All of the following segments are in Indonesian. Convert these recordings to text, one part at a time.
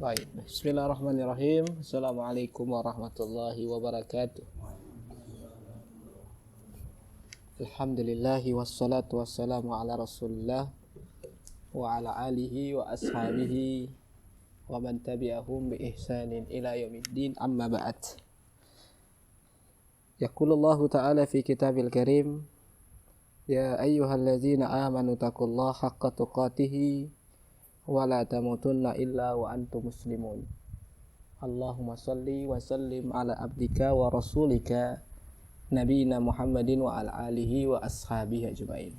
Baik, bismillahirrahmanirrahim. Assalamualaikum warahmatullahi wabarakatuh. Alhamdulillahi wassalatu wassalamu ala rasulillah wa ala alihi wa ashabihi wa man tabi'ahum bi ihsanin ila yaumiddin, amma ba'd. Yaqulullahu ta'ala fi kitabil karim, ya ayyuhalladzina amanu taqullaha haqqa tuqatih wa la tamutunna illa wa antum muslimun. Allahumma salli wa sallim ala abdika wa rasulika nabiyina Muhammadin wa ala alihi wa ashabihi ajma'in.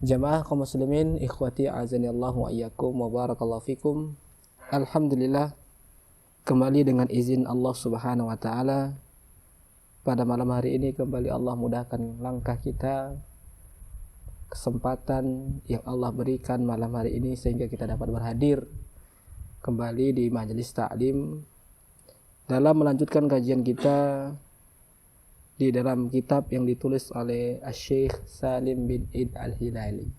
Jamaah kaum muslimin, ikhwati azanillahu wa iyyakum wa barakallahu fikum. Alhamdulillah, kembali dengan izin Allah Subhanahu wa taala, pada malam hari ini kembali Allah mudahkan langkah kita, kesempatan yang Allah berikan malam hari ini sehingga kita dapat berhadir kembali di majelis ta'lim dalam melanjutkan kajian kita di dalam kitab yang ditulis oleh Syekh Salim bin Eid Al-Hilali,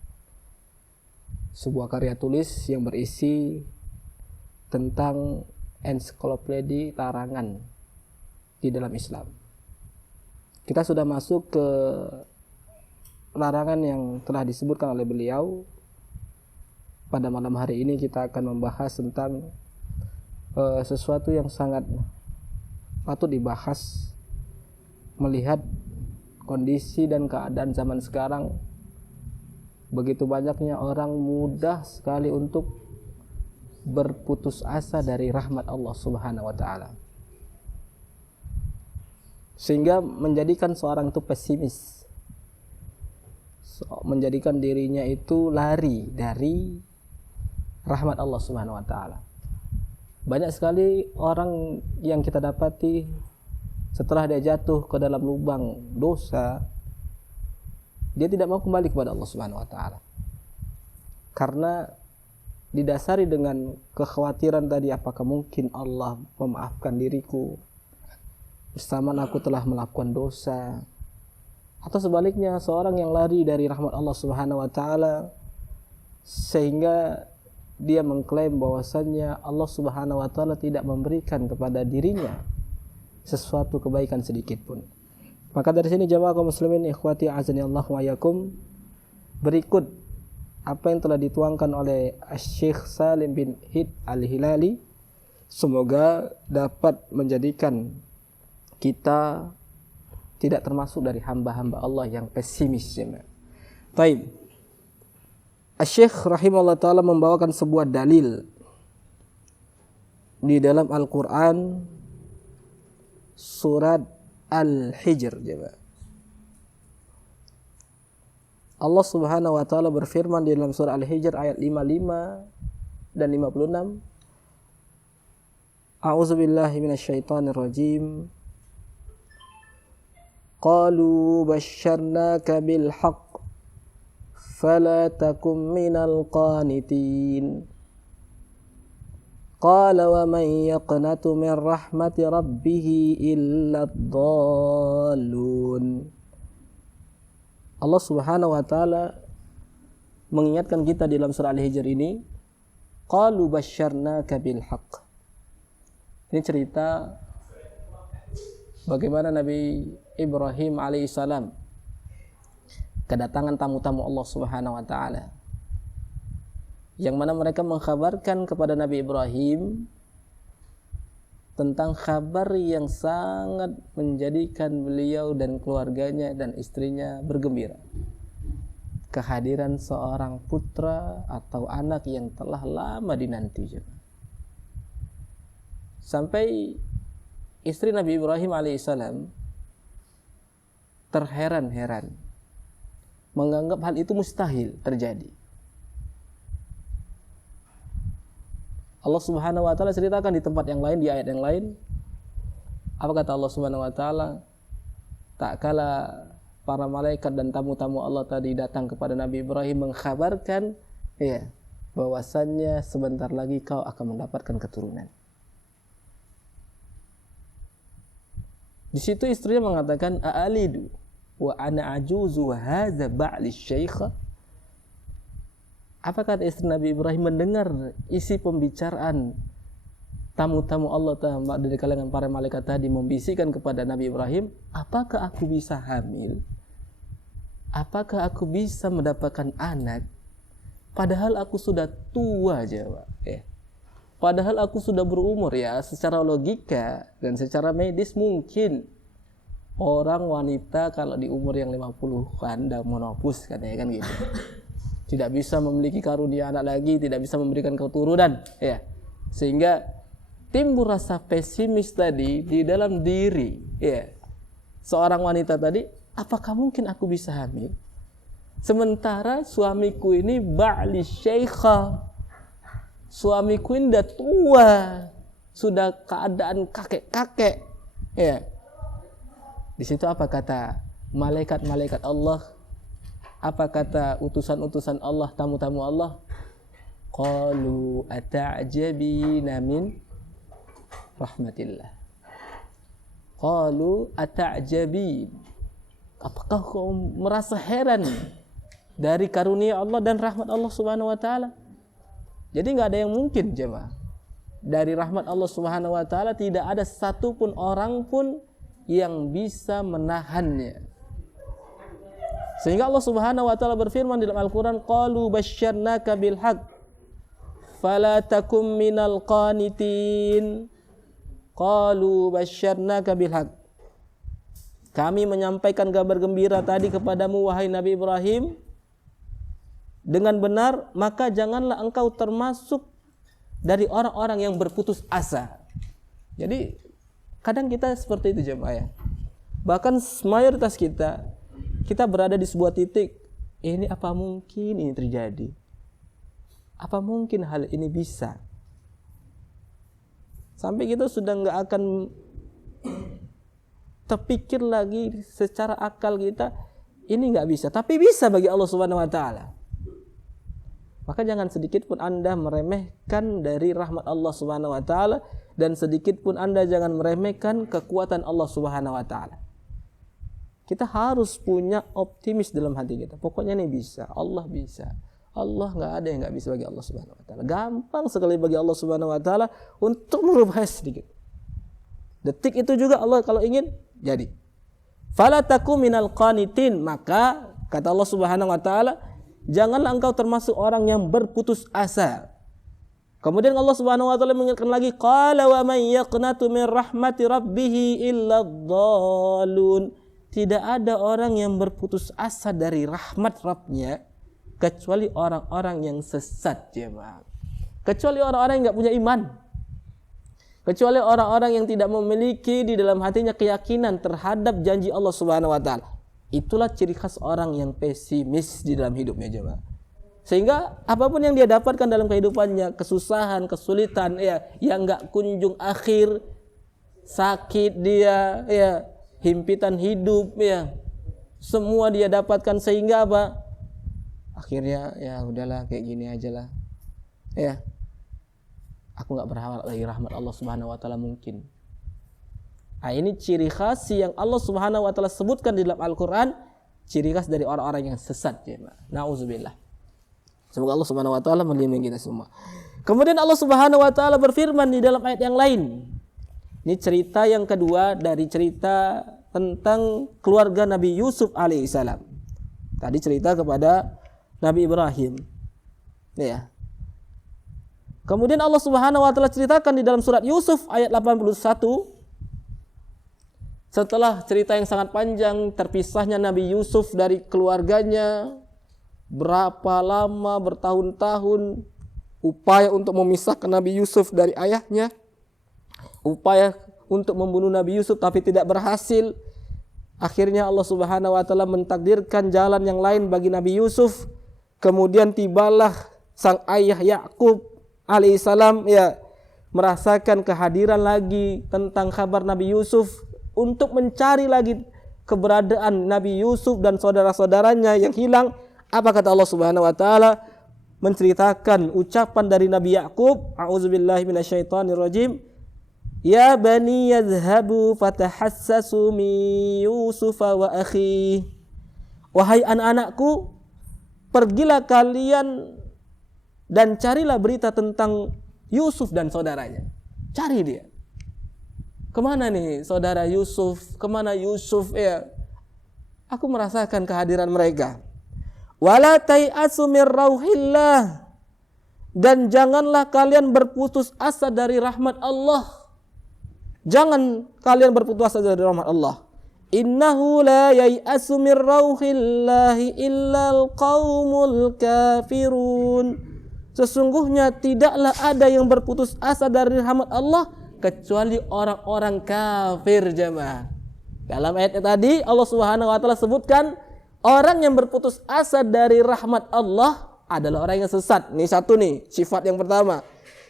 sebuah karya tulis yang berisi tentang ensiklopedia larangan di dalam Islam. Kita sudah masuk ke larangan yang telah disebutkan oleh beliau. Pada malam hari ini kita akan membahas tentang sesuatu yang sangat patut dibahas melihat kondisi dan keadaan zaman sekarang. Begitu banyaknya orang mudah sekali untuk berputus asa dari rahmat Allah Subhanahu wa taala, sehingga menjadikan seorang itu pesimis, menjadikan dirinya itu lari dari rahmat Allah Subhanahu wa taala. Banyak sekali orang yang kita dapati setelah dia jatuh ke dalam lubang dosa, dia tidak mau kembali kepada Allah Subhanahu wa taala. Karena didasari dengan kekhawatiran tadi, apakah mungkin Allah memaafkan diriku bersamaan aku telah melakukan dosa. Atau sebaliknya, seorang yang lari dari rahmat Allah Subhanahu wa taala sehingga dia mengklaim bahwasannya Allah Subhanahu wa taala tidak memberikan kepada dirinya sesuatu kebaikan sedikit pun. Maka dari sini jamaah kaum muslimin, ikhwati azanillahu wa iyyakum, berikut apa yang telah dituangkan oleh Syekh Salim bin Eid Al-Hilali, semoga dapat menjadikan kita tidak termasuk dari hamba-hamba Allah yang pesimis. Baik. Syekh rahimahullah ta'ala membawakan sebuah dalil di dalam Al-Quran surat Al-Hijr. Allah Subhanahu wa ta'ala berfirman di dalam surah Al-Hijr ayat 55 dan 56. A'udzubillahi minasyaitonir rajim. Qalu basyarnaka bil haqq fala takum minal qanitin. Qala wa man yaqnatu min rahmati rabbih illa ad-dallun. Allah Subhanahu wa taala mengingatkan kita di dalam surah Al-Hijr ini, qalu basyarnaka bil haqq. Ini cerita bagaimana Nabi Ibrahim alaihissalam kedatangan tamu-tamu Allah Subhanahu wa taala, yang mana mereka mengkhabarkan kepada Nabi Ibrahim tentang kabar yang sangat menjadikan beliau dan keluarganya dan istrinya bergembira. Kehadiran seorang putra atau anak yang telah lama dinanti. Sampai istri Nabi Ibrahim alaihissalam terheran-heran, menganggap hal itu mustahil terjadi. Allah Subhanahu wa taala ceritakan di tempat yang lain, di ayat yang lain, apa kata Allah Subhanahu wa taala? Tak kala para malaikat dan tamu-tamu Allah tadi datang kepada Nabi Ibrahim mengkhabarkan, bahwasannya sebentar lagi kau akan mendapatkan keturunan. Di situ istrinya mengatakan, a'alidu wa ana ajuzu wa hadza ba'li syaikh. Apa kata istri Nabi Ibrahim mendengar isi pembicaraan tamu-tamu Allah dari kalangan para malaikat tadi membisikkan kepada Nabi Ibrahim, apakah aku bisa hamil? Apakah aku bisa mendapatkan anak? Padahal aku sudah tua, jawab. Padahal aku sudah berumur ya. Secara logika dan secara medis mungkin orang wanita kalau di umur yang 50-an dan menopause katanya kan gitu. Tidak bisa memiliki karunia anak lagi, tidak bisa memberikan keturunan, ya. Sehingga timbul rasa pesimis tadi di dalam diri, ya. Seorang wanita tadi, apakah mungkin aku bisa hamil? Sementara suamiku ini ba'li syaikha. Suamiku ini udah tua, sudah keadaan kakek-kakek, ya. Di situ apa kata malaikat-malaikat Allah? Apa kata utusan-utusan Allah, tamu-tamu Allah? Qalu ata'jabina min rahmatillah. Qalu ata'jabin. Apakah kau merasa heran dari karunia Allah dan rahmat Allah Subhanahu wa taala? Jadi enggak ada yang mungkin, jemaah. Dari rahmat Allah Subhanahu wa taala tidak ada satupun orang pun yang bisa menahannya. Sehingga Allah Subhanahu wa taala berfirman dalam Al-Qur'an, qalu basyarnaka bil haqq fala takum minal qanitin. Qalu basyarnaka bil haqq. Kami menyampaikan kabar gembira tadi kepadamu wahai Nabi Ibrahim dengan benar, maka janganlah engkau termasuk dari orang-orang yang berputus asa. Jadi kadang kita seperti itu, jemaah ya. Bahkan mayoritas kita berada di sebuah titik, ini apa mungkin ini terjadi? Apa mungkin hal ini bisa? Sampai kita sudah nggak akan terpikir lagi secara akal kita, ini nggak bisa. Tapi bisa bagi Allah Subhanahu wa taala. Maka jangan sedikit pun Anda meremehkan dari rahmat Allah Subhanahu wa taala, dan sedikit pun Anda jangan meremehkan kekuatan Allah Subhanahu wa taala. Kita harus punya optimis dalam hati kita. Pokoknya ini bisa, Allah bisa. Allah nggak ada yang nggak bisa bagi Allah Subhanahu wa taala. Gampang sekali bagi Allah Subhanahu wa taala untuk merubah sedikit. Detik itu juga Allah kalau ingin jadi. Fala takum minal qanitin, maka kata Allah Subhanahu wa taala, janganlah engkau termasuk orang yang berputus asa. Kemudian Allah Subhanahu wa taala mengingatkan lagi, qala wa man yaqnatu min rahmati rabbih illa dhallun. Tidak ada orang yang berputus asa dari rahmat Rabbnya kecuali orang-orang yang sesat, jemaah. Kecuali orang-orang yang enggak punya iman. Kecuali orang-orang yang tidak memiliki di dalam hatinya keyakinan terhadap janji Allah Subhanahu wa taala. Itulah ciri khas orang yang pesimis di dalam hidupnya, jemaah. Sehingga apapun yang dia dapatkan dalam kehidupannya, kesusahan, kesulitan, ya, yang enggak kunjung akhir, sakit dia, ya, himpitan hidup, ya, semua dia dapatkan, sehingga apa? Akhirnya ya udahlah, kayak gini aja lah, ya, aku nggak berharap lagi rahmat Allah Subhanahu wa taala mungkin. Nah, ini ciri khas yang Allah Subhanahu wa taala sebutkan di dalam Al-Qur'an, ciri khas dari orang-orang yang sesat, ya. Nauzubillah. Semoga Allah Subhanahu wa taala melindungi kita semua. Kemudian Allah Subhanahu wa taala berfirman di dalam ayat yang lain. Ini cerita yang kedua dari cerita tentang keluarga Nabi Yusuf alaihissalam. Tadi cerita kepada Nabi Ibrahim, ya. Kemudian Allah Subhanahu wa taala ceritakan di dalam surat Yusuf ayat 81, setelah cerita yang sangat panjang terpisahnya Nabi Yusuf dari keluarganya, berapa lama, bertahun-tahun upaya untuk memisahkan Nabi Yusuf dari ayahnya, upaya untuk membunuh Nabi Yusuf tapi tidak berhasil. Akhirnya Allah Subhanahu wa taala mentakdirkan jalan yang lain bagi Nabi Yusuf. Kemudian tibalah sang ayah Yakub alaihissalam, ya, merasakan kehadiran lagi tentang kabar Nabi Yusuf untuk mencari lagi keberadaan Nabi Yusuf dan saudara-saudaranya yang hilang. Apa kata Allah Subhanahu wa taala? Menceritakan ucapan dari Nabi Yakub, a'udzubillahi minasyaitonirrajim. Ya bani yadhhabu fatahassasu min Yusuf wa akhi. Wahai anak-anakku, pergilah kalian dan carilah berita tentang Yusuf dan saudaranya. Cari dia. Kemana nih saudara Yusuf? Kemana Yusuf ya? Aku merasakan kehadiran mereka. Wala tai'asu mir rauhillah. Dan janganlah kalian berputus asa dari rahmat Allah. Jangan kalian berputus asa dari rahmat Allah. Innahu la yai'asu mir rauhillahi illal qaumul kafirun. Sesungguhnya tidaklah ada yang berputus asa dari rahmat Allah kecuali orang-orang kafir, jemaah. Dalam ayatnya tadi Allah Subhanahu wa taala sebutkan orang yang berputus asa dari rahmat Allah adalah orang yang sesat. Nih satu nih, sifat yang pertama.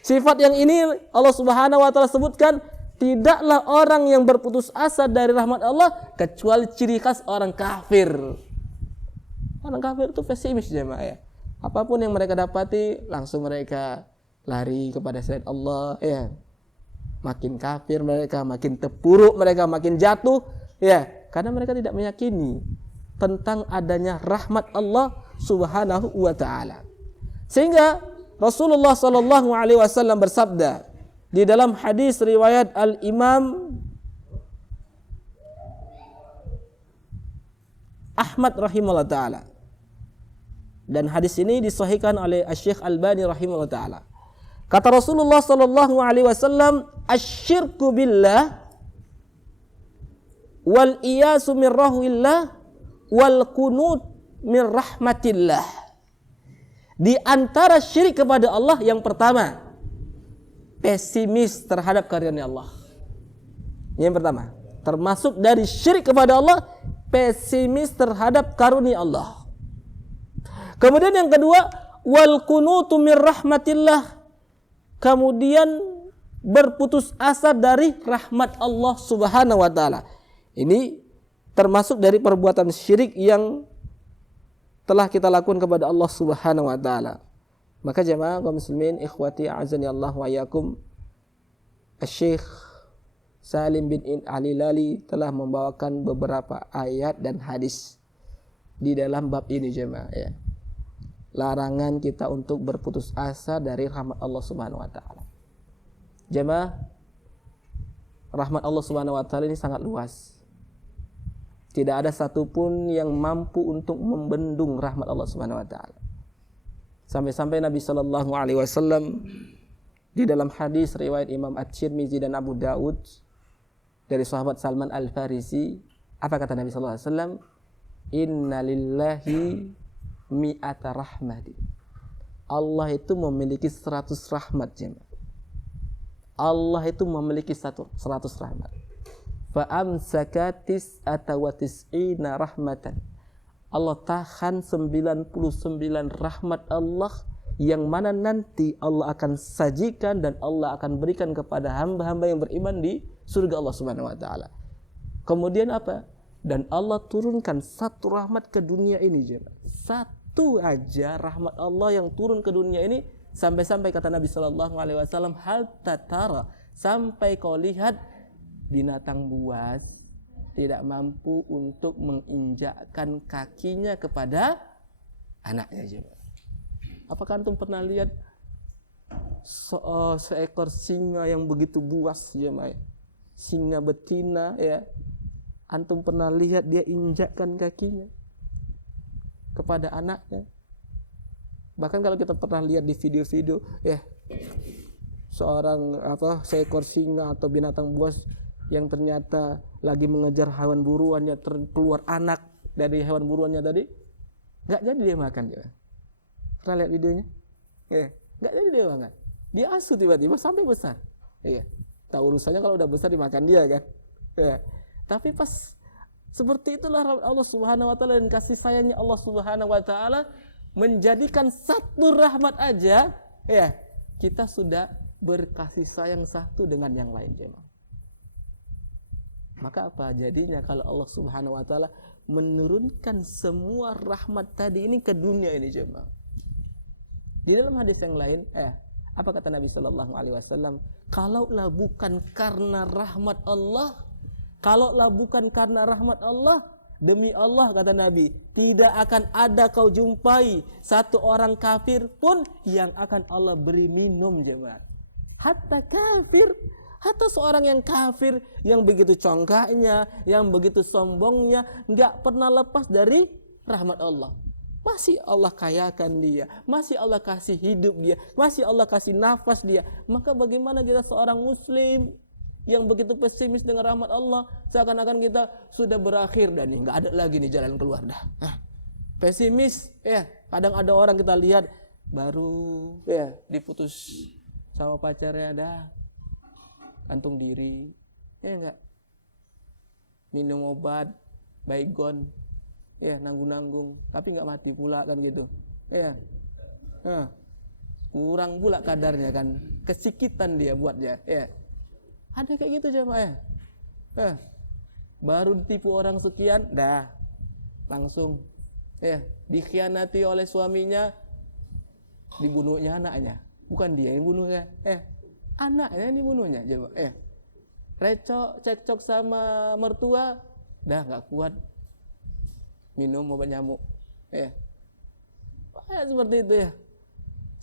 Sifat yang ini Allah Subhanahu wa taala sebutkan tidaklah orang yang berputus asa dari rahmat Allah kecuali ciri khas orang kafir. Orang kafir itu pesimis, jemaah ya. Apapun yang mereka dapati langsung mereka lari kepada selain Allah ya. Makin kafir mereka, makin terpuruk mereka, makin jatuh ya, karena mereka tidak meyakini tentang adanya rahmat Allah Subhanahu wa taala. Sehingga Rasulullah sallallahu alaihi wasallam bersabda di dalam hadis riwayat Al-Imam Ahmad rahimahullah ta'ala. Dan hadis ini disahihkan oleh Syekh Albani rahimahullah ta'ala. Kata Rasulullah sallallahu alaihi wasallam, "Asyirku billah wal iyasu min rahmatillah wal qunut min rahmatillah." Di antara syirik kepada Allah yang pertama, pesimis terhadap karunia Allah. Yang pertama, termasuk dari syirik kepada Allah, pesimis terhadap karunia Allah. Kemudian yang kedua, wal qunutu mir rahmatillah. Kemudian berputus asa dari rahmat Allah Subhanahu wa taala. Ini termasuk dari perbuatan syirik yang telah kita lakukan kepada Allah Subhanahu wa taala. Maka jemaah kaum muslimin ikhwati a'azani Allah wa iyyakum, Syekh Salim bin Ali Lali telah membawakan beberapa ayat dan hadis di dalam bab ini, jemaah ya. Larangan kita untuk berputus asa dari rahmat Allah Subhanahu wa taala. Jemaah, rahmat Allah Subhanahu wa taala ini sangat luas. Tidak ada satupun yang mampu untuk membendung rahmat Allah Subhanahu wa taala. Sampai-sampai Nabi sallallahu alaihi wasallam di dalam hadis riwayat Imam At-Tirmizi dan Abu Daud dari sahabat Salman Al-Farisi, apa kata Nabi sallallahu alaihi wasallam? Inna lillahi mi'ata rahmati. Allah itu memiliki 100 rahmat, jemaah. Allah itu memiliki 100 rahmat. Fa amsakatis atawatis'ina rahmatan. Allah tahan 99 rahmat Allah yang mana nanti Allah akan sajikan dan Allah akan berikan kepada hamba-hamba yang beriman di surga Allah Subhanahu wa taala. Kemudian apa? Dan Allah turunkan satu rahmat ke dunia ini, jemaah. Satu aja rahmat Allah yang turun ke dunia ini, sampai-sampai kata Nabi sallallahu alaihi wasallam, hal tatara, sampai kau lihat binatang buas tidak mampu untuk menginjakkan kakinya kepada anaknya, jemaah. Apakah antum pernah lihat seekor singa yang begitu buas, jemaah? Singa betina ya. Antum pernah lihat dia injakkan kakinya kepada anaknya? Bahkan kalau kita pernah lihat di video-video ya, seorang seekor singa atau binatang buas yang ternyata lagi mengejar hewan buruannya, keluar anak dari hewan buruannya tadi, nggak jadi dia makan, ya. Pernah lihat videonya? Ya, nggak jadi dia makan. Dia asuh tiba-tiba sampai besar. Iya. Tahu urusannya kalau udah besar dimakan dia kan. Ya. Tapi pas seperti itulah rahmat Allah Subhanahu wa taala dan kasih sayangnya Allah Subhanahu wa taala menjadikan satu rahmat aja ya, kita sudah berkasih sayang satu dengan yang lain, jemaah. Maka apa jadinya kalau Allah Subhanahu wa taala menurunkan semua rahmat tadi ini ke dunia ini, jemaah. Di dalam hadis yang lain, apa kata Nabi sallallahu alaihi wasallam? Kalaulah bukan karena rahmat Allah, kalaulah bukan karena rahmat Allah, demi Allah kata Nabi, tidak akan ada kau jumpai satu orang kafir pun yang akan Allah beri minum, jemaah. hatta kafir, hatta seorang yang kafir, yang begitu congkaknya, yang begitu sombongnya, nggak pernah lepas dari rahmat Allah. Masih Allah kayakan dia, masih Allah kasih hidup dia, masih Allah kasih nafas dia. Maka bagaimana kita seorang muslim yang begitu pesimis dengan rahmat Allah, seakan-akan kita sudah berakhir dan nih nggak ada lagi nih jalan keluar dah. Pesimis, ya. Kadang ada orang kita lihat baru ya diputus sama pacarnya, dah gantung diri, ya enggak, minum obat baygon, ya nanggung-nanggung, tapi nggak mati pula kan gitu, ya. Kurang pula kadarnya kan, kesikitan dia buatnya, ya. Ada kayak gitu jemaah, ya. Baru ditipu orang sekian, dah langsung, ya, dikhianati oleh suaminya, dibunuhnya anaknya, bukan dia yang bunuhnya, anaknya yang dibunuhnya, jemaah, cekcok sama mertua, dah nggak kuat, minum obat nyamuk, seperti itu ya.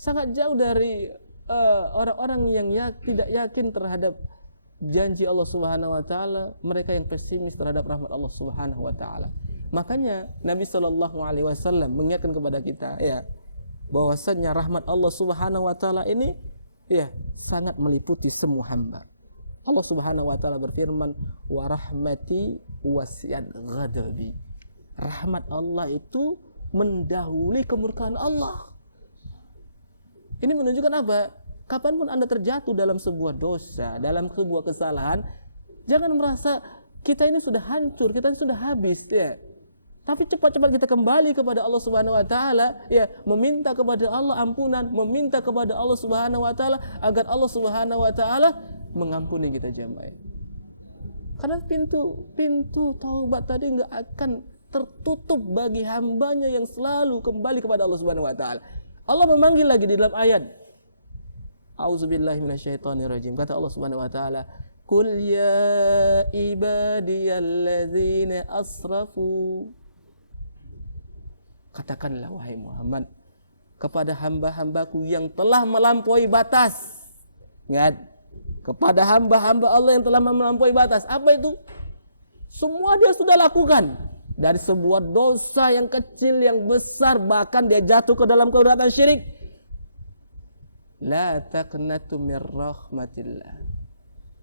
Sangat jauh dari orang-orang yang tidak yakin terhadap janji Allah Subhanahu wa taala, mereka yang pesimis terhadap rahmat Allah Subhanahu wa taala. Makanya Nabi sallallahu alaihi wasallam mengingatkan kepada kita, ya, bahwasanya rahmat Allah Subhanahu wa taala ini, ya, sangat meliputi semua hamba. Allah Subhanahu wa taala berfirman, "Wa rahmati wasi'at ghadabi." Rahmat Allah itu mendahului kemurkaan Allah. Ini menunjukkan apa? Kapanpun Anda terjatuh dalam sebuah dosa, dalam sebuah kesalahan, jangan merasa kita ini sudah hancur, kita ini sudah habis, ya. Tapi cepat-cepat kita kembali kepada Allah Subhanahu wa taala, ya, meminta kepada Allah ampunan, meminta kepada Allah Subhanahu wa taala agar Allah Subhanahu wa taala mengampuni kita jemaah. Karena pintu taubat tadi enggak akan tertutup bagi hambanya yang selalu kembali kepada Allah Subhanahu wa taala. Allah memanggil lagi di dalam ayat, A'udzubillahi minasyaitonirrajim. Kata Allah Subhanahu wa taala, "Qul ya ibadiyalladzina asrafu." Katakanlah wahai Muhammad kepada hamba-hambaku yang telah melampaui batas. Ingat, kepada hamba-hamba Allah yang telah melampaui batas. Apa itu? Semua dia sudah lakukan. Dari sebuah dosa yang kecil, yang besar, bahkan dia jatuh ke dalam keuratan syirik. La taqnatu mir rahmatillah.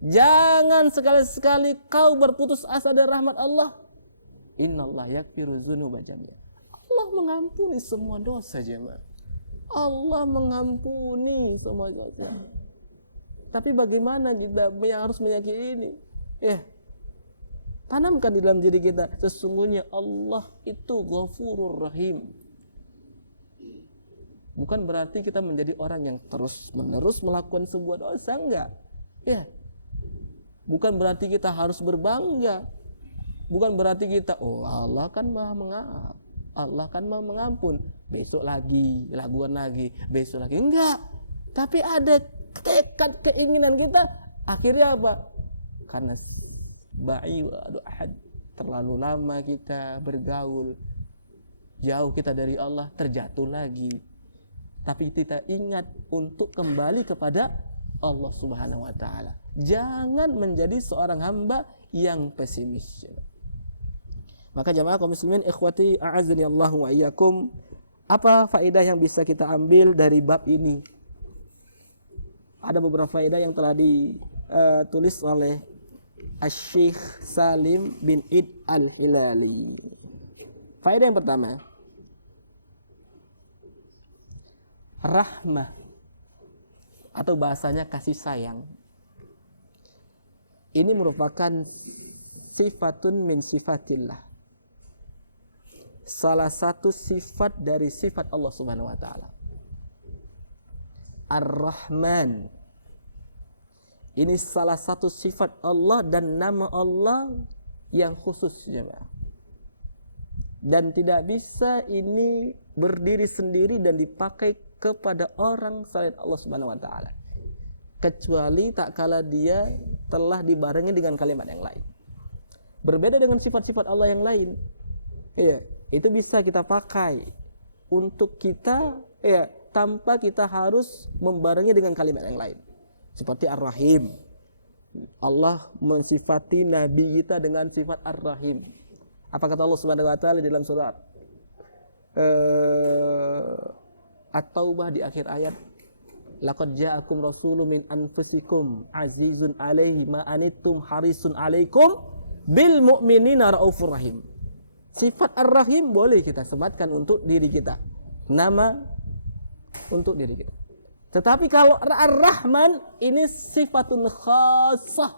Jangan sekali-sekali kau berputus asa dari rahmat Allah. Innallaha yaghfiru dzunuba jami'a. Allah mengampuni semua dosa jemaah. Allah mengampuni semua dosa. Tapi bagaimana kita yang harus meyakini ini? Ya, tanamkan di dalam diri kita, sesungguhnya Allah itu Ghafurur Rahim. Bukan berarti kita menjadi orang yang terus-menerus melakukan sebuah dosa, enggak. Ya. Bukan berarti kita harus berbangga. Bukan berarti kita, oh Allah kan Maha Mengampun, Allah kan Maha Mengampun. Besok lagi, lakukan lagi, besok lagi. Enggak. Tapi ada tekad keinginan kita, akhirnya apa? Karena terlalu lama kita bergaul, jauh kita dari Allah, terjatuh lagi. Tapi kita ingat untuk kembali kepada Allah Subhanahu wa taala. Jangan menjadi seorang hamba yang pesimis. Maka jamaah kaum muslimin ikhwati a'azzani Allah wa iyyakum, apa faedah yang bisa kita ambil dari bab ini? Ada beberapa faedah yang telah ditulis oleh Asy-Syaikh Salim bin Id Al-Hilali. Faedah yang pertama, rahmah atau bahasanya kasih sayang. Ini merupakan sifatun min sifatillah. Salah satu sifat dari sifat Allah Subhanahu wa taala. Ar-Rahman. Ini salah satu sifat Allah dan nama Allah yang khusus jemaah. Dan tidak bisa ini berdiri sendiri dan dipakai kepada orang selain Allah Subhanahu wa taala. Kecuali tak kala dia telah dibarengi dengan kalimat yang lain. Berbeda dengan sifat-sifat Allah yang lain. Ya, itu bisa kita pakai untuk kita, ya, tanpa kita harus membarengi dengan kalimat yang lain. Seperti Ar-Rahim. Allah mensifati Nabi kita dengan sifat Ar-Rahim. Apa kata Allah Subhanahu wa taala dalam surat At-Taubah di akhir ayat, laqad ja'akum rasulun min anfusikum azizun 'alaihi ma anittum harisun 'alaikum bil mu'minina raufur rahim. Sifat Ar-Rahim boleh kita sematkan untuk diri kita. Nama untuk diri kita. Tetapi kalau Ar-Rahman ini sifatun khassah,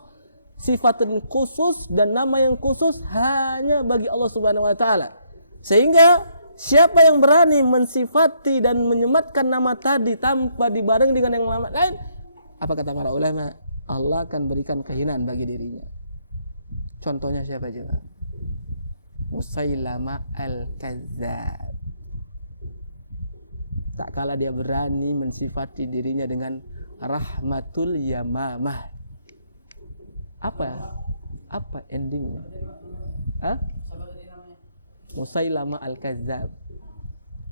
sifatun khusus dan nama yang khusus hanya bagi Allah Subhanahu wa taala. Sehingga siapa yang berani mensifati dan menyematkan nama tadi tanpa dibarengi dengan yang lain, apa kata para ulama? Allah akan berikan kehinaan bagi dirinya. Contohnya siapa juga? Musailama al-Kazzab. Tak kala dia berani mensifati dirinya dengan rahmatul yamamah. Apa endingnya? Musailama al-Kazzab.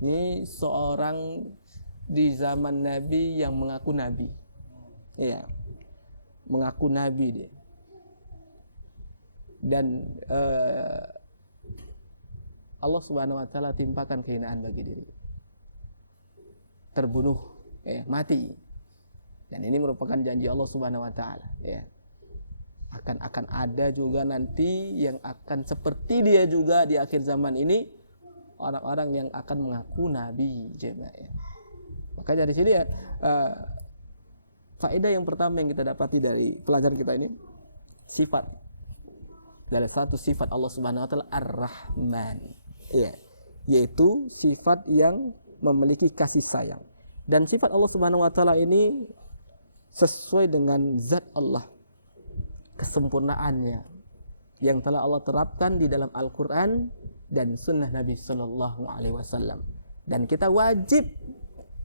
Ini seorang di zaman Nabi yang mengaku Nabi. Iya. Mengaku Nabi dia. Dan Allah Subhanahu wa taala timpakan kehinaan bagi diri. Terbunuh, mati. Dan ini merupakan janji Allah Subhanahu wa taala, ya. Akan ada juga nanti yang akan seperti dia juga di akhir zaman ini, orang-orang yang akan mengaku nabi, jemaah, ya. Maka dari sini ya, faedah yang pertama yang kita dapati dari pelajaran kita ini, sifat. Dari satu sifat Allah Subhanahu wa taala Ar-Rahman. Ya, yaitu sifat yang memiliki kasih sayang. Dan sifat Allah Subhanahu wa taala ini sesuai dengan zat Allah, kesempurnaannya yang telah Allah terapkan di dalam Al-Qur'an dan sunnah Nabi sallallahu alaihi wasallam. Dan kita wajib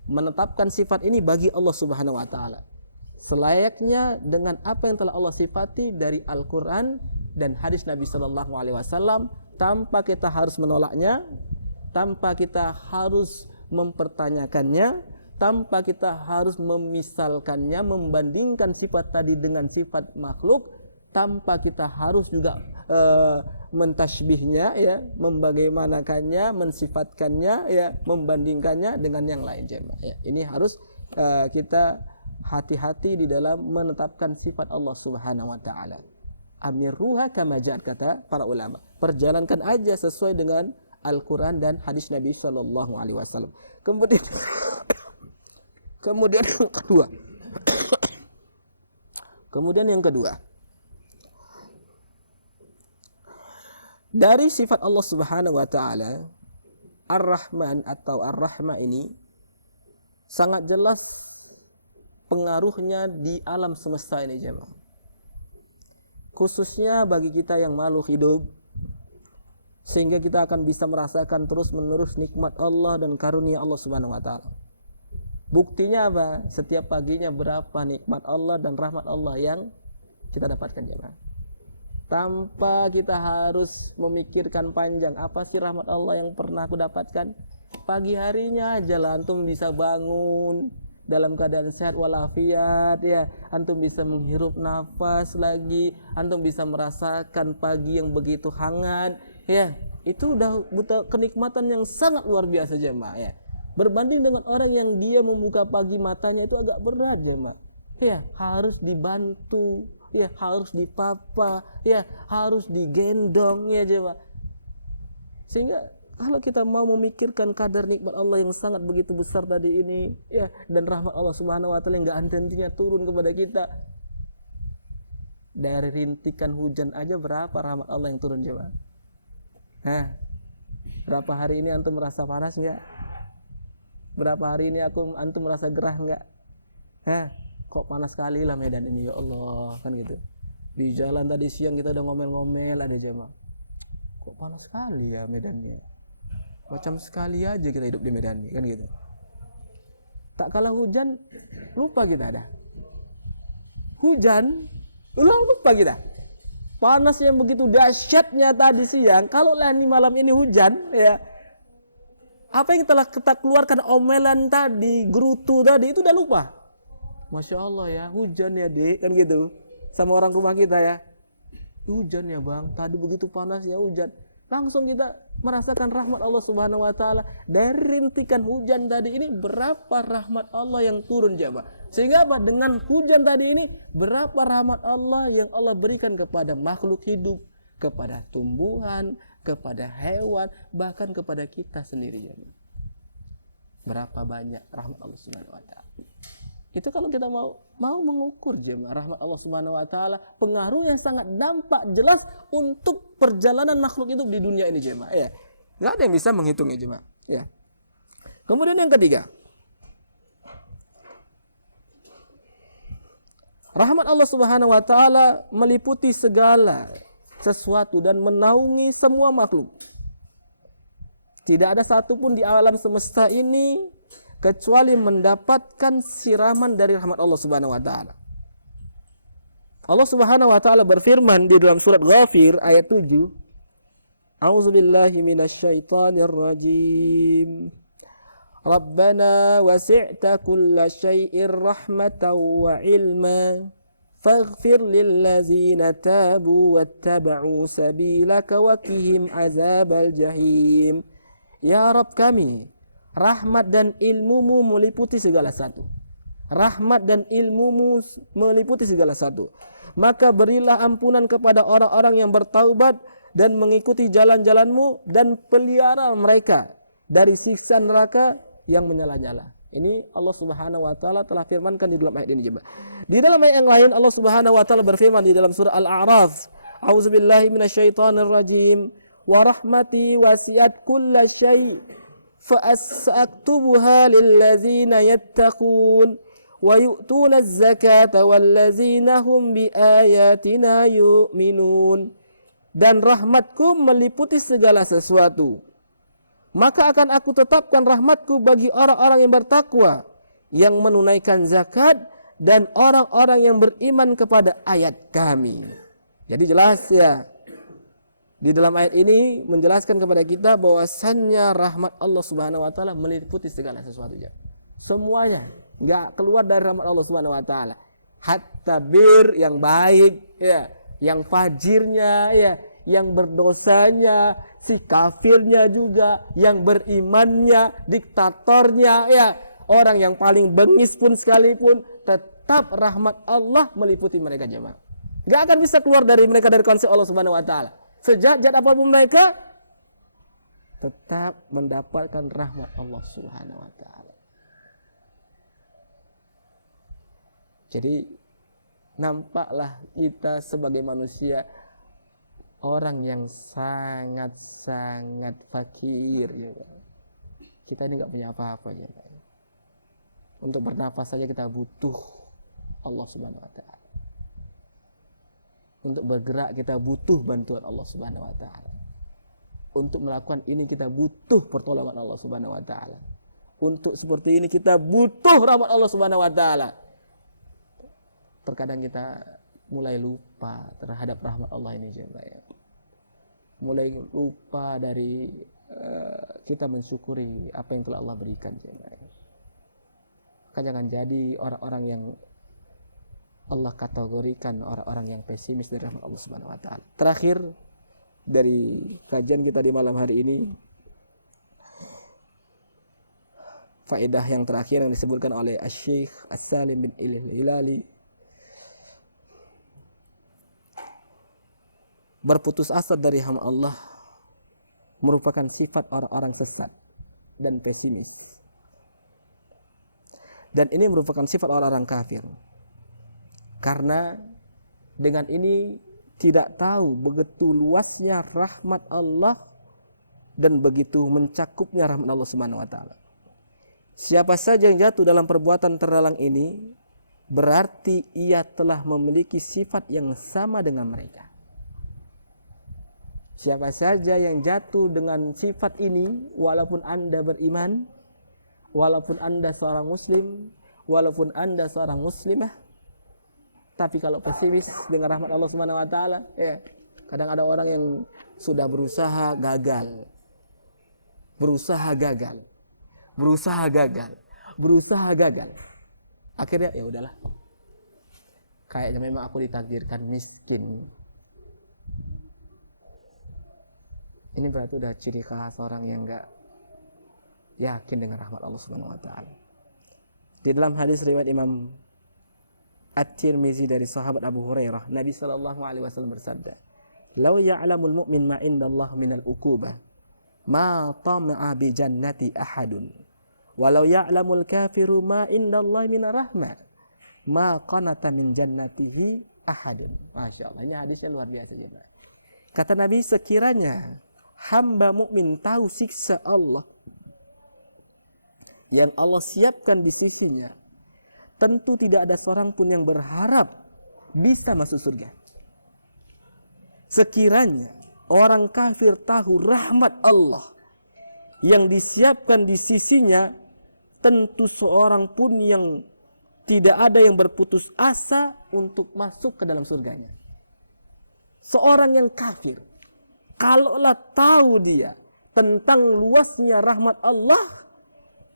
menetapkan sifat ini bagi Allah Subhanahu wa taala selayaknya dengan apa yang telah Allah sifati dari Al-Qur'an dan hadis Nabi sallallahu alaihi wasallam, tanpa kita harus menolaknya, tanpa kita harus mempertanyakannya, tanpa kita harus memisalkannya, membandingkan sifat tadi dengan sifat makhluk, tanpa kita harus juga mentashbihnya, ya, membagaimanakannya, mensifatkannya, ya, membandingkannya dengan yang lain, jemaah. Ya, ini harus kita hati-hati di dalam menetapkan sifat Allah Subhanahu wa taala. Amiruha kama ja'at, kata para ulama. Perjalankan aja sesuai dengan Al-Quran dan hadis Nabi sallallahu alaihi wasallam. Kemudian yang kedua. Kemudian yang kedua. Dari sifat Allah Subhanahu wa taala, Ar-Rahman atau Ar-Rahmah ini sangat jelas pengaruhnya di alam semesta ini, jemaah. Khususnya bagi kita yang makhluk hidup, sehingga kita akan bisa merasakan terus-menerus nikmat Allah dan karunia Allah Subhanahu wa taala. Buktinya apa? Setiap paginya berapa nikmat Allah dan rahmat Allah yang kita dapatkan, jemaah. Tanpa kita harus memikirkan panjang, apa sih rahmat Allah yang pernah aku dapatkan? Pagi harinya aja lah antum bisa bangun dalam keadaan sehat walafiat, ya, antum bisa menghirup nafas lagi, antum bisa merasakan pagi yang begitu hangat, ya, itu udah butuh kenikmatan yang sangat luar biasa, jemaah, ya. Berbanding dengan orang yang dia membuka pagi matanya itu agak berat, jemaah, ya, harus dibantu, ya, harus dipapa, ya, harus digendong, ya, jemaah. Sehingga kalau kita mau memikirkan kadar nikmat Allah yang sangat begitu besar tadi ini, ya, dan rahmat Allah Subhanahu wa taala yang enggak henti-hentinya turun kepada kita. Dari rintikan hujan aja berapa rahmat Allah yang turun, coba? Berapa hari ini antum merasa panas enggak? Berapa hari ini antum merasa gerah enggak? Kok panas sekali lah Medan ini, ya Allah, kan gitu. Di jalan tadi siang kita udah ngomel-ngomel, ada jemaah. Kok panas sekali ya Medannya? Macam sekali aja kita hidup di Medan ini, kan gitu. Tak kalah hujan, lupa kita ada. Hujan, lupa kita. Panas yang begitu dahsyatnya tadi siang, kalau lah ini malam ini hujan, ya, apa yang telah kita keluarkan omelan tadi, gerutu tadi, itu udah lupa. Masya Allah ya, hujan ya dek, kan gitu. Sama orang rumah kita ya, hujan ya bang, tadi begitu panas ya hujan. Langsung kita merasakan rahmat Allah Subhanahu wa taala. Dari rintikan hujan tadi ini, berapa rahmat Allah yang turun jemaah. Sehingga apa? Dengan hujan tadi ini, berapa rahmat Allah yang Allah berikan kepada makhluk hidup, kepada tumbuhan, kepada hewan, bahkan kepada kita sendiri jemaah. Berapa banyak rahmat Allah Subhanahu wa taala. Itu kalau kita mau mengukur jemaah rahmat Allah Subhanahu wa taala, pengaruh yang sangat dampak jelas untuk perjalanan makhluk hidup di dunia ini jemaah ya. Enggak ada yang bisa menghitungnya jemaah ya. Kemudian yang ketiga, rahmat Allah Subhanahu wa taala meliputi segala sesuatu dan menaungi semua makhluk. Tidak ada satupun di alam semesta ini kecuali mendapatkan siraman dari rahmat Allah Subhanahu wa taala. Allah Subhanahu wa taala berfirman di dalam surat Ghafir ayat 7. A'udzubillahi minasyaitonir rajim. Rabbana wasi'ta kulla syai'ir rahmatan wa ilma. Faghfir lillazina tabu wattaba'u sabilaka wa qihim azabal jahim. Ya Rabb kami, rahmat dan ilmumu meliputi segala satu. Rahmat dan ilmumu meliputi segala satu. Maka berilah ampunan kepada orang-orang yang bertaubat dan mengikuti jalan-jalanmu, dan pelihara mereka dari siksa neraka yang menyala-nyala. Ini Allah Subhanahu wa taala telah firmankan di dalam ayat ini jemaah. Di dalam ayat yang lain Allah Subhanahu wa taala berfirman di dalam surah Al-A'raf, A'udzubillahi minasyaitonir rajim. Wa rahmati wasi'at kulla syai' فَأَسْأَكْتُبُهَا لِلَّذِينَ يَتَّقُونَ وَيُؤْتُونَ الزَّكَاةَ وَالَّذِينَ هُمْ بِآيَاتِنَا يُؤْمِنُونَ. Dan rahmatku meliputi segala sesuatu, maka akan aku tetapkan rahmatku bagi orang-orang yang bertakwa, yang menunaikan zakat, dan orang-orang yang beriman kepada ayat kami. Jadi jelas ya, di dalam ayat ini menjelaskan kepada kita bahwasannya rahmat Allah Subhanahu wa taala meliputi segala sesuatu. Semuanya, enggak keluar dari rahmat Allah Subhanahu wa taala. Hatta bir yang baik ya, yang fajirnya ya, yang berdosanya, si kafirnya juga, yang berimannya, diktatornya ya, orang yang paling bengis pun sekalipun, tetap rahmat Allah meliputi mereka jemaah. Enggak akan bisa keluar dari mereka dari konsep Allah Subhanahu wa taala. Sejahat apapun mereka, tetap mendapatkan rahmat Allah Subhanahu wa taala. Jadi nampaklah kita sebagai manusia orang yang sangat-sangat fakir ya. Kita ini enggak punya apa-apa ya. Untuk bernafas saja kita butuh Allah Subhanahu wa taala. Untuk bergerak kita butuh bantuan Allah Subhanahu wa taala. Untuk melakukan ini kita butuh pertolongan Allah Subhanahu wa taala. Untuk seperti ini kita butuh rahmat Allah Subhanahu wa taala. Terkadang kita mulai lupa terhadap rahmat Allah ini jemaah. Mulai lupa dari kita mensyukuri apa yang telah Allah berikan jemaah. Maka jangan jadi orang-orang yang Allah kategorikan orang-orang yang pesimis dari rahmat Allah Subhanahu wa taala. Terakhir dari kajian kita di malam hari ini, faedah yang terakhir yang disebutkan oleh Asy-Syaikh As-Salim bin Al-Hilali, berputus asa dari rahmat Allah merupakan sifat orang-orang sesat dan pesimis. Dan ini merupakan sifat orang-orang kafir. Karena dengan ini tidak tahu begitu luasnya rahmat Allah dan begitu mencakupnya rahmat Allah Subhanahu wa taala. Siapa saja yang jatuh dalam perbuatan terlarang ini, berarti ia telah memiliki sifat yang sama dengan mereka. Siapa saja yang jatuh dengan sifat ini, walaupun Anda beriman, walaupun Anda seorang muslim, walaupun Anda seorang muslimah, tapi kalau pesimis dengan rahmat Allah Subhanahu wa taala, ya, kadang ada orang yang sudah berusaha gagal. Berusaha gagal. Akhirnya ya udahlah. Kayaknya memang aku ditakdirkan miskin. Ini berarti udah ciri khas orang yang enggak yakin dengan rahmat Allah Subhanahu wa taala. Di dalam hadis riwayat Imam At-Tirmizi dari sahabat Abu Hurairah, Nabi sallallahu alaihi wasallam bersabda, "Lau ya'lamul mu'min ma indallah minal uqubah, ma tama'a bi jannati ahadun. Walau ya'lamul kafiru ma indallahi minar rahmah, ma qanata min jannatihi ahadun." Masya Allah, ini hadisnya luar biasa jemaah. Kata Nabi, sekiranya hamba mukmin tahu siksa Allah yang Allah siapkan di sisinya, tentu tidak ada seorang pun yang berharap bisa masuk surga. Sekiranya orang kafir tahu rahmat Allah yang disiapkan di sisinya, tentu seorang pun yang tidak ada yang berputus asa untuk masuk ke dalam surganya. Seorang yang kafir, kalaulah tahu dia tentang luasnya rahmat Allah,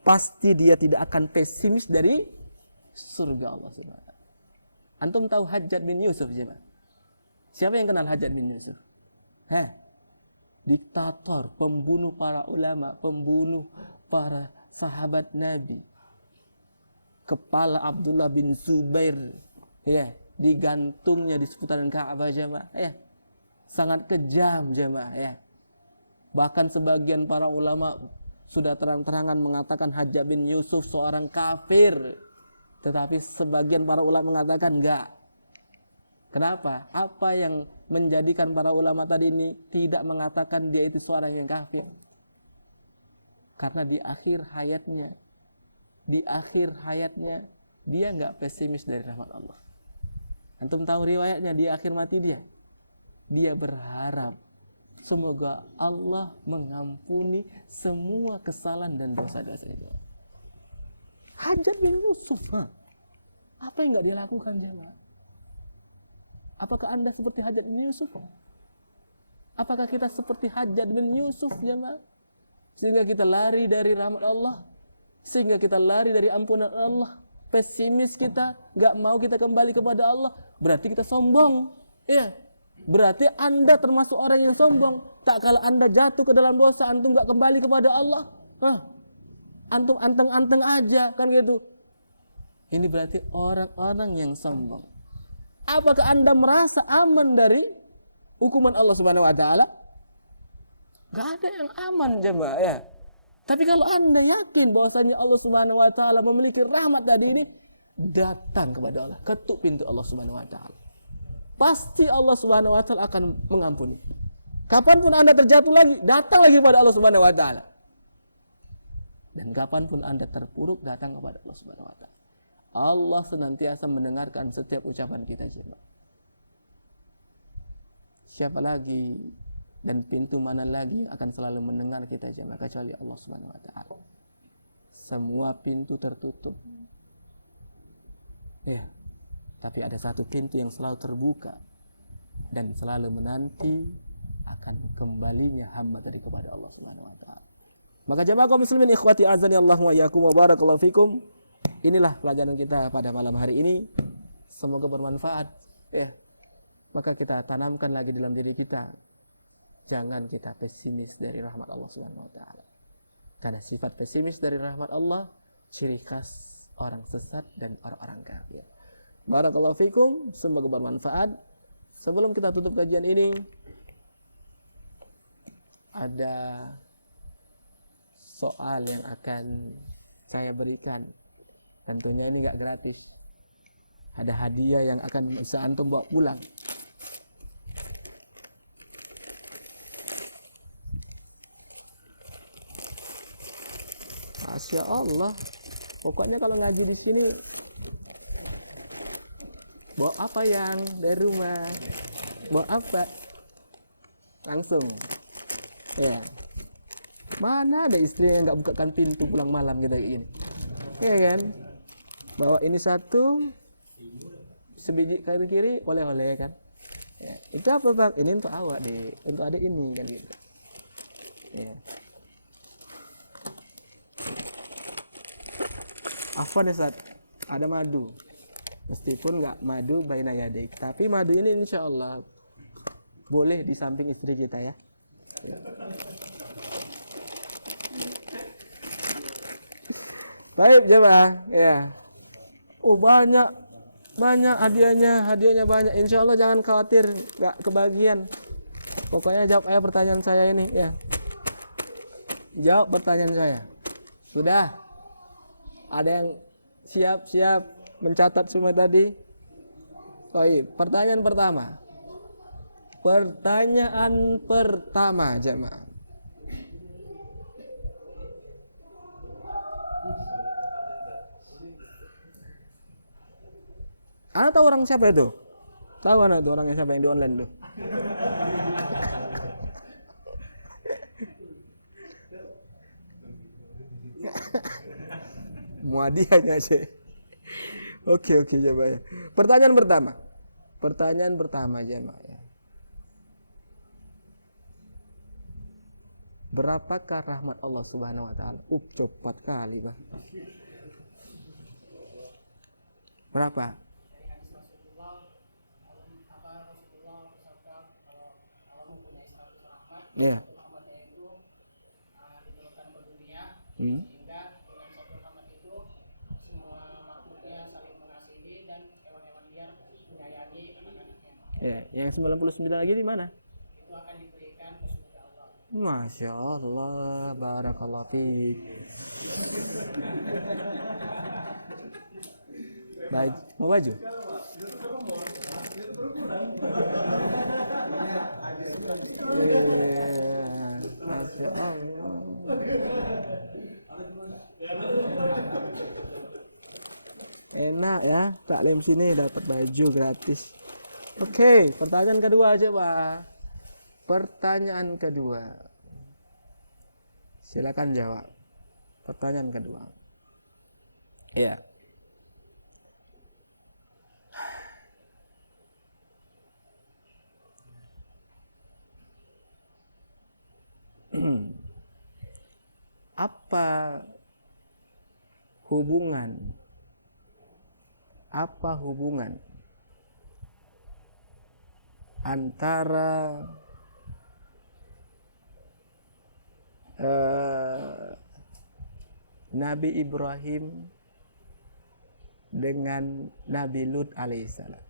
pasti dia tidak akan pesimis dari surga Allah Subhanahu. Antum tahu Hajjaj bin Yusuf siapa? Siapa yang kenal Hajjaj bin Yusuf? Diktator, pembunuh para ulama, pembunuh para sahabat Nabi. Kepala Abdullah bin Zubair digantungnya di seputaran Ka'bah jemaah. Sangat kejam jemaah. Bahkan sebagian para ulama sudah terang-terangan mengatakan Hajjaj bin Yusuf seorang kafir. Tetapi sebagian para ulama mengatakan enggak. Kenapa? Apa yang menjadikan para ulama tadi ini tidak mengatakan dia itu seorang yang kafir? Karena di akhir hayatnya dia enggak pesimis dari rahmat Allah. Antum tahu riwayatnya di akhir mati dia berharap semoga Allah mengampuni semua kesalahan dan dosa-dosa itu. Hajjaj bin Yusuf, apa yang enggak dia lakukan jemaah? Apakah Anda seperti Hajjaj bin Yusuf? Apakah kita seperti Hajjaj bin Yusuf jemaah? Sehingga kita lari dari rahmat Allah, sehingga kita lari dari ampunan Allah, pesimis kita, enggak mau kita kembali kepada Allah, berarti kita sombong. Berarti Anda termasuk orang yang sombong. Tak kala Anda jatuh ke dalam dosa, antum enggak kembali kepada Allah. Antum anteng-anteng aja, kan gitu. Ini berarti orang-orang yang sombong. Apakah Anda merasa aman dari hukuman Allah Subhanahu wa taala? Enggak ada yang aman jemaah Tapi kalau Anda yakin bahwasanya Allah Subhanahu wa taala memiliki rahmat tadi ini, datang kepada Allah, ketuk pintu Allah Subhanahu wa taala. Pasti Allah Subhanahu wa taala akan mengampuni. Kapanpun Anda terjatuh lagi, datang lagi kepada Allah Subhanahu wa taala. Dan kapanpun Anda terpuruk, datang kepada Allah Subhanahu wa taala. Allah senantiasa mendengarkan setiap ucapan kita jemaah. Siapa lagi dan pintu mana lagi akan selalu mendengar kita jemaah kecuali Allah Subhanahu wa taala. Semua pintu tertutup. Tapi ada satu pintu yang selalu terbuka dan selalu menanti akan kembalinya hamba tadi kepada Allah Subhanahu wa taala. Maka jemaah kaum muslimin ikhwati azani Allah wa iyyakum wa barakallahu fikum. Inilah pelajaran kita pada malam hari ini. Semoga bermanfaat. Maka kita tanamkan lagi dalam diri kita, jangan kita pesimis dari rahmat Allah Subhanahu wa taala. Karena sifat pesimis dari rahmat Allah ciri khas orang sesat dan orang-orang kafir. Barakallahu fikum, semoga bermanfaat. Sebelum kita tutup kajian ini, ada soal yang akan saya berikan. Tentunya ini enggak gratis. Ada hadiah yang akan bisa antum bawa pulang. Masya Allah. Pokoknya kalau ngaji di sini, bawa apa yang dari rumah? Bawa apa? Langsung. Mana ada istri yang nggak bukakan pintu pulang malam kita kayak gini? Ya kan? Bawa ini satu, sebiji kiri-kiri, oleh-oleh kan? Itu apa bang? Ini untuk awak deh, untuk adik ini kan gitu. Afwan ya Ustaz. ada madu. Meskipun nggak madu baina yadik, tapi madu ini insya Allah boleh di samping istri kita ya. Baik jemaah ya. Oh banyak hadiahnya banyak. Insya Allah jangan khawatir nggak kebagian. Pokoknya jawab aja pertanyaan saya ini ya. Jawab pertanyaan saya. Sudah? Ada yang siap mencatat semua tadi? Baik, pertanyaan pertama. Pertanyaan pertama jemaah. Anda tahu orang siapa itu? Tahu anak itu orangnya siapa yang di online tuh? Muadiahnya sih. Oke coba ya. Pertanyaan pertama jemaah ya. Berapakah rahmat Allah Subhanahu wa taala? Cepat kali, Bang. Berapa? Ya. Sehingga dengan satu rahmat itu semua makhluknya saling mengasihi dan hewan-hewan liar menyayangi anak-anaknya. Ya, yang 99 lagi di mana? Itu akan diberikan ke surga Allah. Masya Allah, barakallahu fiik. Baik, mau baju? Masya Allah. Enak ya, taklim sini dapat baju gratis. Oke, pertanyaan kedua aja, Pak. Pertanyaan kedua. Silakan jawab. Pertanyaan kedua. Iya. Apa hubungan antara Nabi Ibrahim dengan Nabi Lut alaihissalam?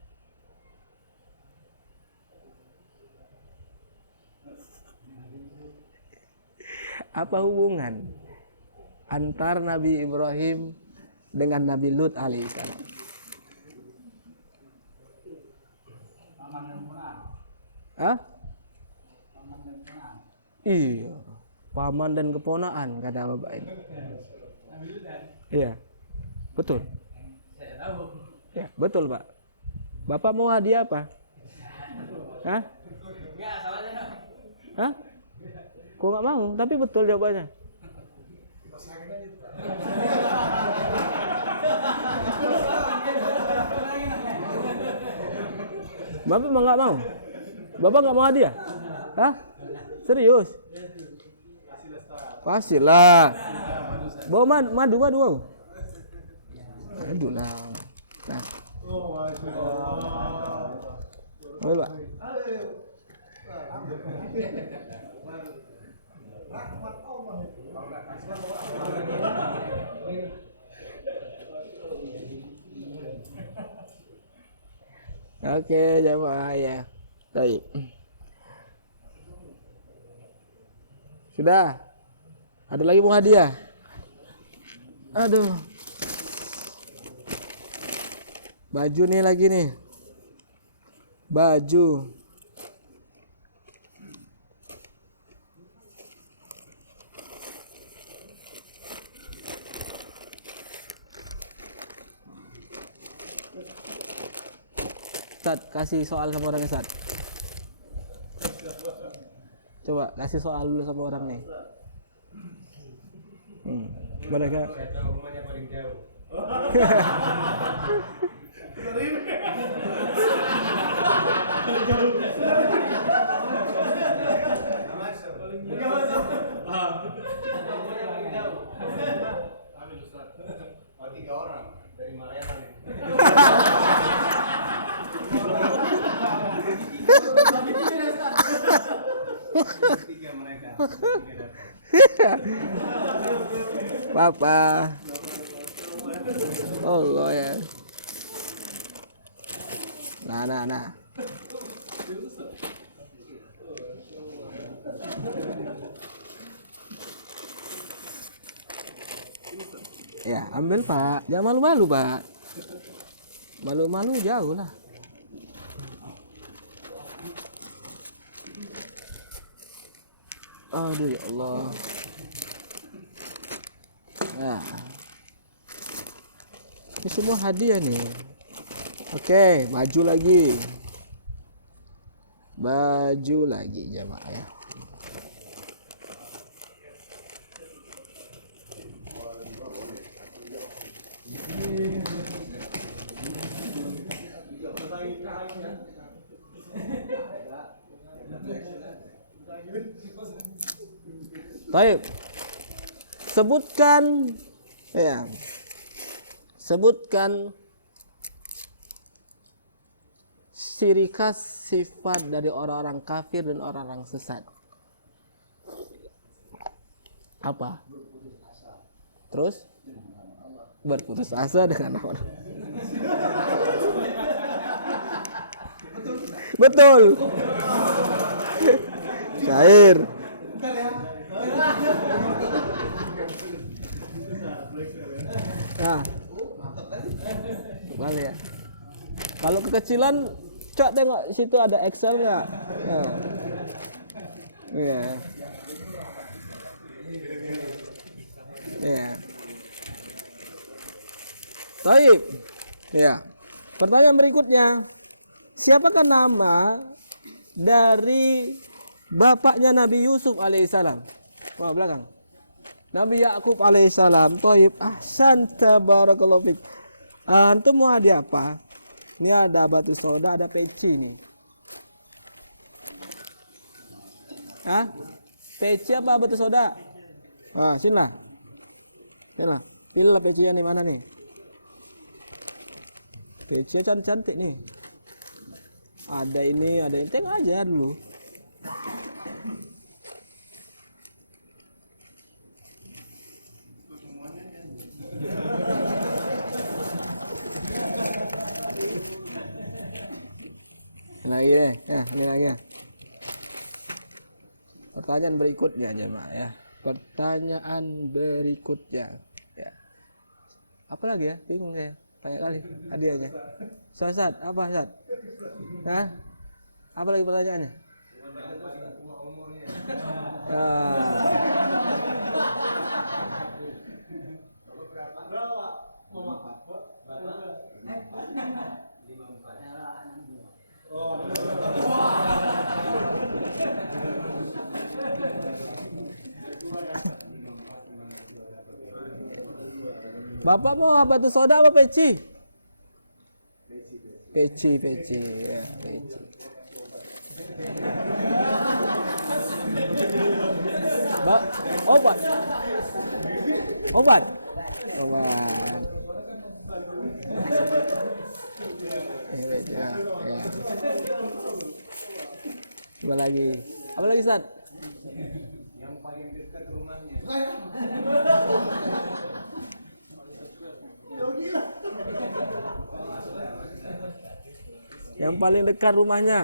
Apa hubungan antara Nabi Ibrahim dengan Nabi Lut alaihissalam? Hah? Iya, paman dan keponakan kata bapak ini. Iya, betul. Ya, betul Pak. Bapak mau hadiah apa? Hah? Hah? Kok nggak mau? Tapi betul jawabannya. Bapak mau nggak mau? Bapak nggak mau hadiah? Hah? Serius? Pastilah. Bawa madu mau? Aduh lah. Nah. Boleh Pak? Oke, jamaah ya. Baik. Sudah. Ada lagi mau hadiah? Aduh. Baju nih lagi nih. Baju. Ustaz, kasih soal sama orangnya, Ustaz. Coba kasih soal dulu sama orang nih. Mereka rumahnya paling jauh. Tiga orang. Papa. Allah ya. Nah. Ya, ambil Pak. Jangan malu-malu Pak. Malu-malu jauh lah. Aduh ya Allah. Nah. Ini semua hadiah nih. Oke, maju lagi. Baju lagi jamaah ya. Baik. Sebutkan ya. Sebutkan ciri khas sifat dari orang-orang kafir dan orang-orang sesat. Apa? Terus? Berputus asa dengan Allah. Betul. Cair. Nah. Balik ya. Kalau kekecilan, cok tengok situ ada Excel nggak? Nah. Iya. Iya. Baik. Ya. Pertanyaan berikutnya. Siapakah nama dari bapaknya Nabi Yusuf alaihissalam? Wah, belakang. Nabi Yakub alaihissalam. Thaib. Ahsan tabarakallahu fik. Antum mau hadiah apa? Ini ada batu soda, ada peci nih. Hah? Peci apa batu soda? Ah, sinilah. Sinilah. Pilihlah peci yang di mana nih? Peci cantik-cantik nih. Ada ini, ada ini. Tengok aja dulu. Lagi deh, ya, ini lagi ya. Pertanyaan berikutnya jemaah ya. Pertanyaan berikutnya. Ya. Apa lagi ya? Bingung saya. Banyak kali hadiahnya. Ustaz, apa Ustaz? Hah? Apa lagi pertanyaannya? Bapak mau batu soda apa peci? Peci ya, peci. Obat. Ya. Apa lagi? Apa lagi, Ustaz? Yang paling dekat rumahnya. Yang paling dekat rumahnya.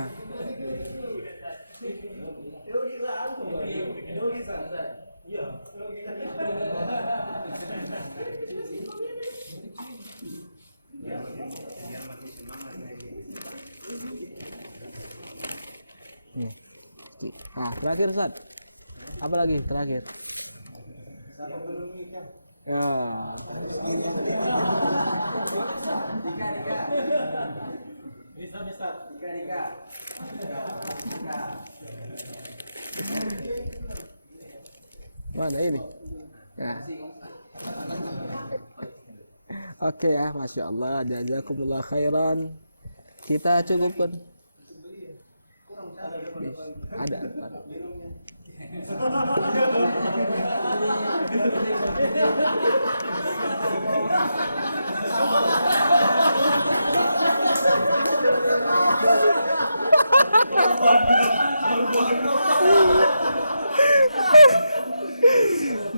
Terakhir Ustaz. Apa lagi terakhir? Oh. Mana ini? Ya. Oke ya, Masya Allah, jazakumullah khairan. Kita cukupkan. Ada.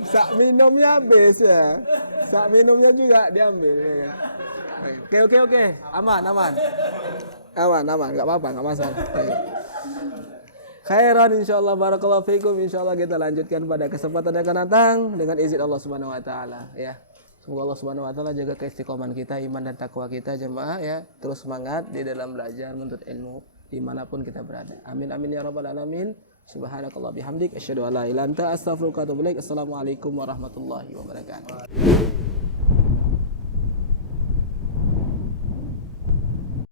Sak minumnya habis ya. Sak minumnya juga diambil ya kan. Oke. Aman. Aman. Enggak apa-apa, enggak masalah. Baik. Khairan insyaallah, barakallahu fikum. Insyaallah kita lanjutkan pada kesempatan yang akan datang dengan izin Allah Subhanahu wa taala ya. Semoga Allah Subhanahu wa taala jaga keistiqomahan kita, iman dan takwa kita jemaah ya. Terus semangat di dalam belajar menuntut ilmu dimanapun kita berada. Amin ya rabbal alamin. Subhanakallah bihamdik asyhadu an la ilaha illa anta astaghfiruka wa atubu ilaik. Assalamualaikum warahmatullahi wabarakatuh.